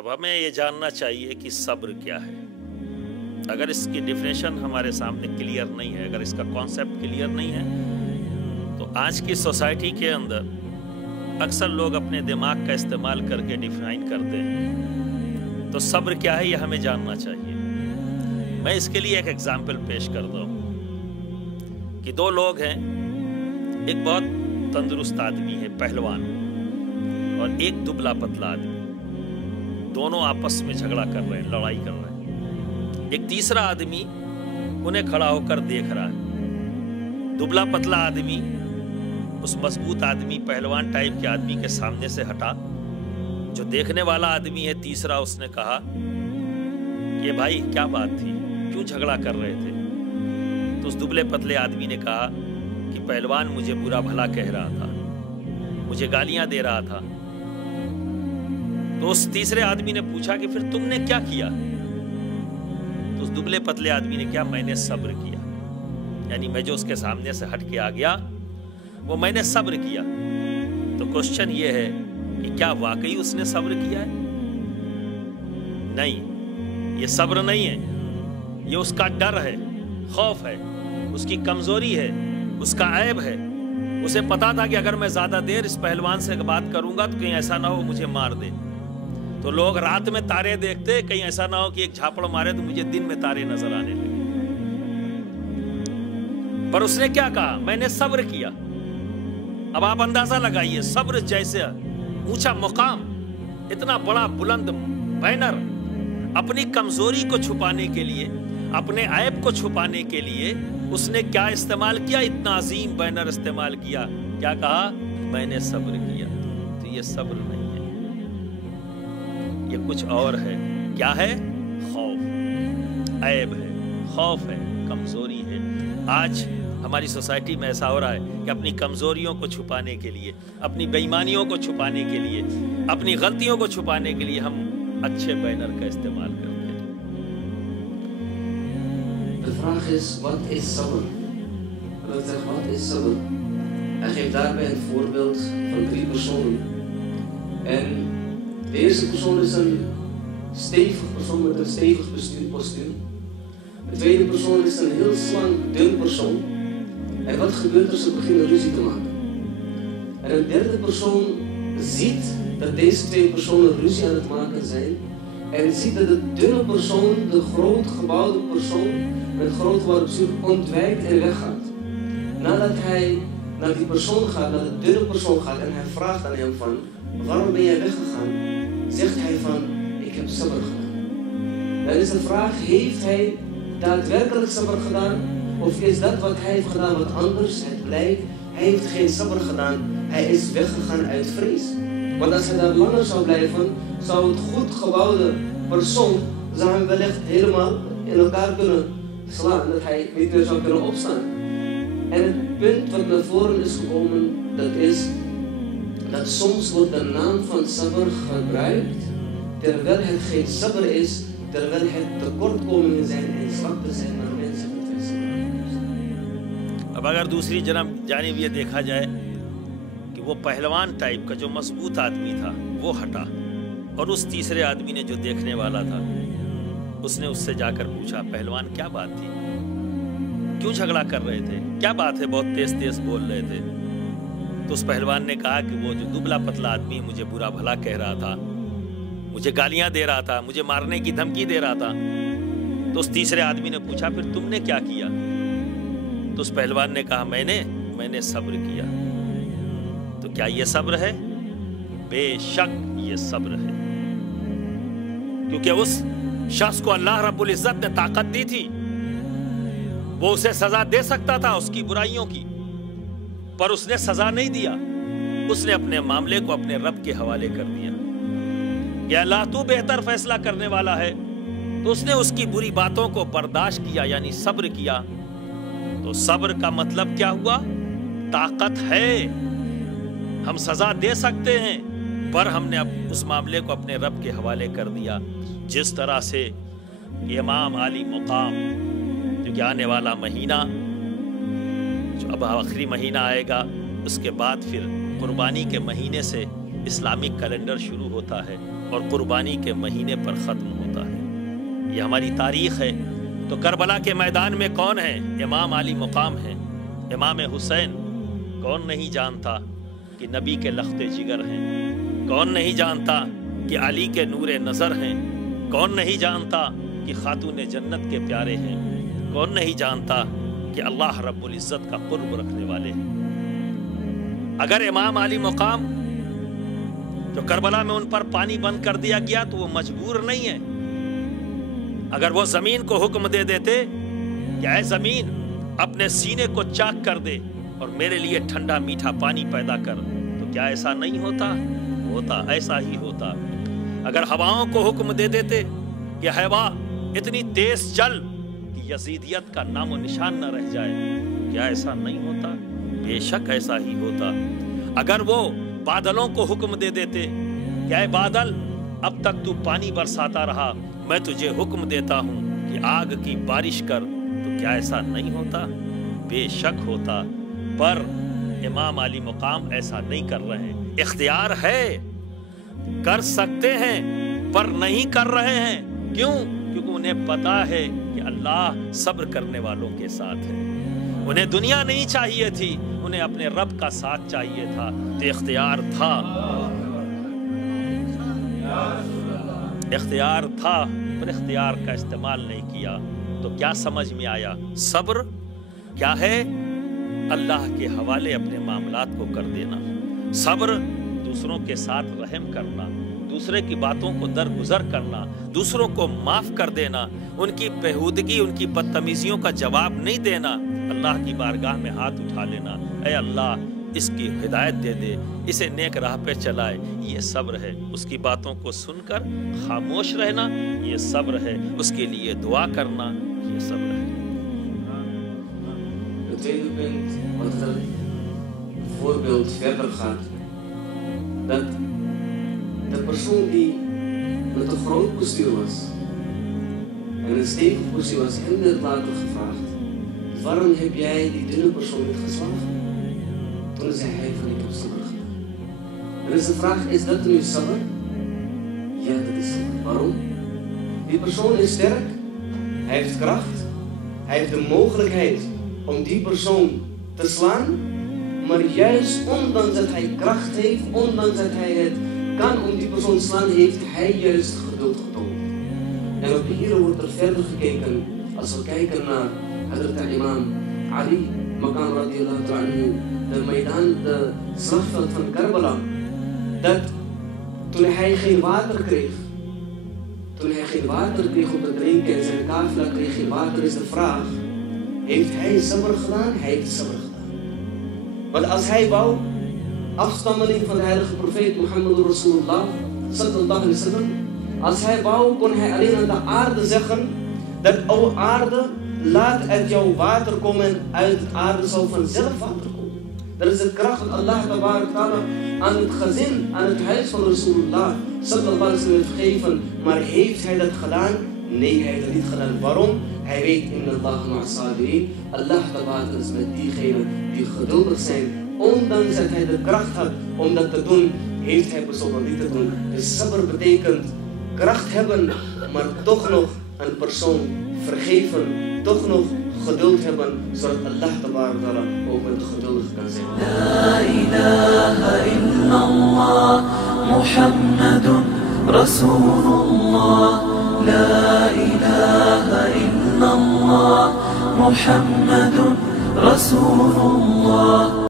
اب ہمیں یہ جاننا چاہیے کہ صبر کیا ہے۔ اگر اس کی ڈیفینیشن ہمارے سامنے کلیئر نہیں ہے، اگر اس کا کانسیپٹ کلیئر نہیں ہے، تو آج کی سوسائٹی کے اندر اکثر لوگ اپنے دماغ کا استعمال کر کے ڈیفائن کرتے ہیں۔ تو صبر کیا ہے یہ ہمیں جاننا چاہیے۔ میں اس کے لیے ایک ایگزامپل پیش کرتا ہوں کہ دو لوگ ہیں، ایک بہت تندرست آدمی ہے، پہلوان، اور ایک دبلا پتلا آدمی۔ دونوں آپس میں جھگڑا کر رہے ہیں، لڑائی کر رہے ہیں۔ ایک تیسرا آدمی انہیں کھڑا ہو کر دیکھ رہا ہے۔ دبلا پتلا آدمی اس مضبوط آدمی، پہلوان ٹائپ کے آدمی کے سامنے سے ہٹا۔ جو دیکھنے والا آدمی ہے تیسرا، اس نے کہا کہ بھائی کیا بات تھی، کیوں جھگڑا کر رہے تھے؟ تو اس دبلے پتلے آدمی نے کہا کہ پہلوان مجھے برا بھلا کہہ رہا تھا، مجھے گالیاں دے رہا تھا۔ تو اس تیسرے آدمی نے پوچھا کہ پھر تم نے کیا کیا؟ تو اس دبلے پتلے آدمی نے کیا؟ میں نے صبر کیا، یعنی میں جو اس کے سامنے سے ہٹ کے آ گیا وہ میں نے صبر کیا۔ تو کوشچن یہ ہے کہ کیا واقعی اس نے صبر کیا ہے؟ نہیں، یہ صبر نہیں ہے، یہ اس کا ڈر ہے، خوف ہے، اس کی کمزوری ہے، اس کا عیب ہے۔ اسے پتا تھا کہ اگر میں زیادہ دیر اس پہلوان سے بات کروں گا تو کہیں ایسا نہ ہو مجھے مار دے۔ تو لوگ رات میں تارے دیکھتے، کہیں ایسا نہ ہو کہ ایک جھاپڑ مارے تو مجھے دن میں تارے نظر آنے لگے۔ پر اس نے کیا کہا؟ میں نے صبر کیا۔ اب آپ اندازہ لگائیے، صبر جیسے اونچا مقام، اتنا بڑا بلند بینر، اپنی کمزوری کو چھپانے کے لیے، اپنے عیب کو چھپانے کے لیے اس نے کیا استعمال کیا؟ اتنا عظیم بینر استعمال کیا۔ کیا کہا؟ میں نے صبر کیا۔ تو یہ صبر نہیں ہے، یہ کچھ اور ہے۔ کیا ہے؟ خوف، عیب ہے، خوف ہے، کمزوری ہے۔ آج ہماری سوسائٹی میں ایسا ہو رہا ہے کہ اپنی کمزوریوں کو چھپانے کے لیے، اپنی بےایمانیوں کو چھپانے کے لیے، اپنی غلطیوں کو چھپانے کے لیے ہم اچھے بینر کا استعمال کرتے ہیں۔ De vraag is, wat is sabr? En ik zeg, wat is sabr? Hij geeft daarbij een voorbeeld van 3 personen. En de eerste persoon is een stevig persoon met een stevig postuur. De tweede persoon is een heel slank, dun persoon. En wat gebeurt er? Ze beginnen ruzie te maken. En een derde persoon ziet dat deze 2 personen ruzie aan het maken zijn. En ziet dat de dunne persoon, de groot gebouwde persoon met groot postuur ontwijkt en weggaat. Nadat hij naar die persoon gaat, naar de dunne persoon gaat en hij vraagt aan hem van, waarom ben jij weggegaan? Zegt hij van, ik heb sabr gedaan. Dan is de vraag, heeft hij daadwerkelijk sabr gedaan? Of is dat wat hij heeft gedaan wat anders? Het blijkt, hij heeft geen sabr gedaan. Hij is weggegaan uit vrees. Want als hij daar langer zou blijven, zou het goed gebouwde persoon zou hem wellicht helemaal in elkaar kunnen slaan, dat hij niet meer zou kunnen opstaan. En het punt wat naar voren is gekomen, dat is dat soms wordt de naam van sabr gebruikt, terwijl het geen sabr is, terwijl het tekortkomingen zijn en zwakte zijn waar mensen betwisten. اب اگر دوسری جانب یہ دیکھا جائے کہ وہ پہلوان ٹائپ کا جو مضبوط آدمی تھا وہ ہٹا، اور اس تیسرے آدمی نے جو دیکھنے والا تھا اس نے اس سے جا کر پوچھا، پہلوان کیا بات تھی، کیوں جھگڑا کر رہے تھے، کیا بات ہے، بہت تیز تیز بول رہے تھے؟ تو اس پہلوان نے کہا کہ وہ جو دبلا پتلا آدمی مجھے برا بھلا کہہ رہا تھا، مجھے گالیاں دے رہا تھا، مجھے مارنے کی دھمکی دے رہا تھا۔ تو اس تیسرے آدمی نے پوچھا، پھر تم نے کیا کیا؟ تو اس پہلوان نے کہا، میں نے صبر کیا۔ تو کیا یہ صبر ہے؟ بے شک یہ صبر ہے، کیونکہ اس شخص کو اللہ رب العزت نے طاقت دی تھی، وہ اسے سزا دے سکتا تھا اس کی برائیوں کی، پر اس نے سزا نہیں دیا۔ اس نے اپنے معاملے کو اپنے رب کے حوالے کر دیا کہ اللہ تو بہتر فیصلہ کرنے والا ہے۔ تو اس نے اس کی بری باتوں کو برداشت کیا، یعنی صبر کیا۔ تو صبر کا مطلب کیا ہوا؟ طاقت ہے، ہم سزا دے سکتے ہیں، پر ہم نے اس معاملے کو اپنے رب کے حوالے کر دیا۔ جس طرح سے امام علی مقام، کیونکہ آنے والا مہینہ جو اب آخری مہینہ آئے گا، اس کے بعد پھر قربانی کے مہینے سے اسلامک کیلنڈر شروع ہوتا ہے۔ اور قربانی کے مہینے پر ختم ہوتا ہے۔ یہ ہماری تاریخ ہے۔ تو کربلا کے میدان میں کون ہے؟ امام علی مقام ہیں، امام حسین۔ کون نہیں جانتا کہ نبی کے لخت جگر ہیں؟ کون نہیں جانتا کہ علی کے نور نظر ہیں؟ کون نہیں جانتا کہ خاتون جنت کے پیارے ہیں؟ کون نہیں جانتا کہ اللہ رب العزت کا قرب رکھنے والے ہیں؟ اگر امام علی مقام جو کربلا میں ان پر پانی بند کر دیا گیا تو وہ مجبور نہیں ہے۔ اگر وہ زمین کو حکم دے دیتے کہ اے زمین اپنے سینے کو چاک کر دے اور میرے لیے ٹھنڈا میٹھا پانی پیدا کر، تو کیا ایسا نہیں ہوتا؟ ہوتا، ایسا ہی ہوتا۔ اگر ہواؤں کو حکم دے دیتے کہ ہوا اتنی تیز چل کہ یزیدیت کا نام و نشان نہ رہ جائے، کیا ایسا نہیں ہوتا؟ بے شک ایسا ہی ہوتا۔ اگر وہ بادلوں کو حکم دے دیتے کہ اے بادل اب تک تو پانی برساتا رہا، میں تجھے حکم دیتا ہوں کہ آگ کی بارش کر، تو کیا ایسا نہیں ہوتا؟ بے شک ہوتا۔ پر امام علی مقام ایسا نہیں کر رہے ہیں۔ اختیار ہے، کر سکتے ہیں، پر نہیں کر رہے ہیں۔ کیوں؟ کیونکہ انہیں پتا ہے کہ اللہ صبر کرنے والوں کے ساتھ ہے۔ انہیں دنیا نہیں چاہیے تھی، انہیں اپنے رب کا ساتھ چاہیے تھا۔ تو اختیار تھا، اختیار تھا، پر اختیار کا استعمال نہیں کیا۔ تو کیا سمجھ میں آیا؟ صبر کیا ہے؟ اللہ کے حوالے اپنے معاملات کو کر دینا۔ صبر دوسروں کے ساتھ رحم کرنا، دوسرے کی باتوں کو درگزر کرنا، دوسروں کو معاف کر دینا، ان کی بےہودگی، ان کی بدتمیزیوں کا جواب نہیں دینا، اللہ کی بارگاہ میں ہاتھ اٹھا لینا، اے اللہ اس کی ہدایت دے دے، اسے نیک راہ پہ چلائے، یہ صبر ہے۔ اس کی باتوں کو سن کر خاموش رہنا، یہ صبر ہے۔ اس کے لیے دعا کرنا، یہ صبر ہے۔ Het tweede punt wat het voorbeeld verder gaat, dat de persoon die met een groot postuur was en een stevig postuur was, hem werd later gevraagd: waarom heb jij die dunne persoon niet geslagen? Toen zei hij van: ik heb sabr gedaan. En is de vraag: is dat nu sabr? Ja, dat is sabr. Waarom? Die persoon is sterk, hij heeft kracht, hij heeft de mogelijkheid om die persoon te slaan, maar juist ondanks dat hij kracht heeft, ondanks dat hij het kan om die persoon te slaan, heeft hij juist geduld getoond. En ook hier wordt er verder gekeken, als we kijken naar Hadrat Imam Ali Maqam radiyallahu ta'ala anhu, de Maidan, de slagveld van Karbala, dat toen hij geen water kreeg, om te drinken en zijn kafila kreeg geen water, is de vraag: heeft hij sabr gedaan? Hij heeft sabr gedaan. Want als hij wou, afstammeling van de heilige profeet Mohammed Rasulullah sallallahu alaihi wasallam, als hij wou, kon hij alleen aan de aarde zeggen dat o aarde, laat uit jouw water komen en uit de aarde zal vanzelf water komen. Dat is de kracht van Allah ta'ala aan het gezin, aan het huis van Rasulullah sallallahu alaihi wasallam gegeven. Maar heeft hij dat gedaan? Nee, hij heeft het niet gedaan. Waarom? Hij weet in Allah ma'as-sabirin. Allah ta'ala is met diegenen die geduldig zijn. Ondanks dat hij de kracht had om dat te doen, heeft hij besloten niet te doen. Dus sabr betekent kracht hebben, maar toch nog een persoon vergeven, toch nog geduld hebben, zodat Allah ta'ala ook met de geduldige kan zijn. La ilaha illallah, Muhammadun Rasulullah. La ilaha illallah, Muhammadun Rasulullah.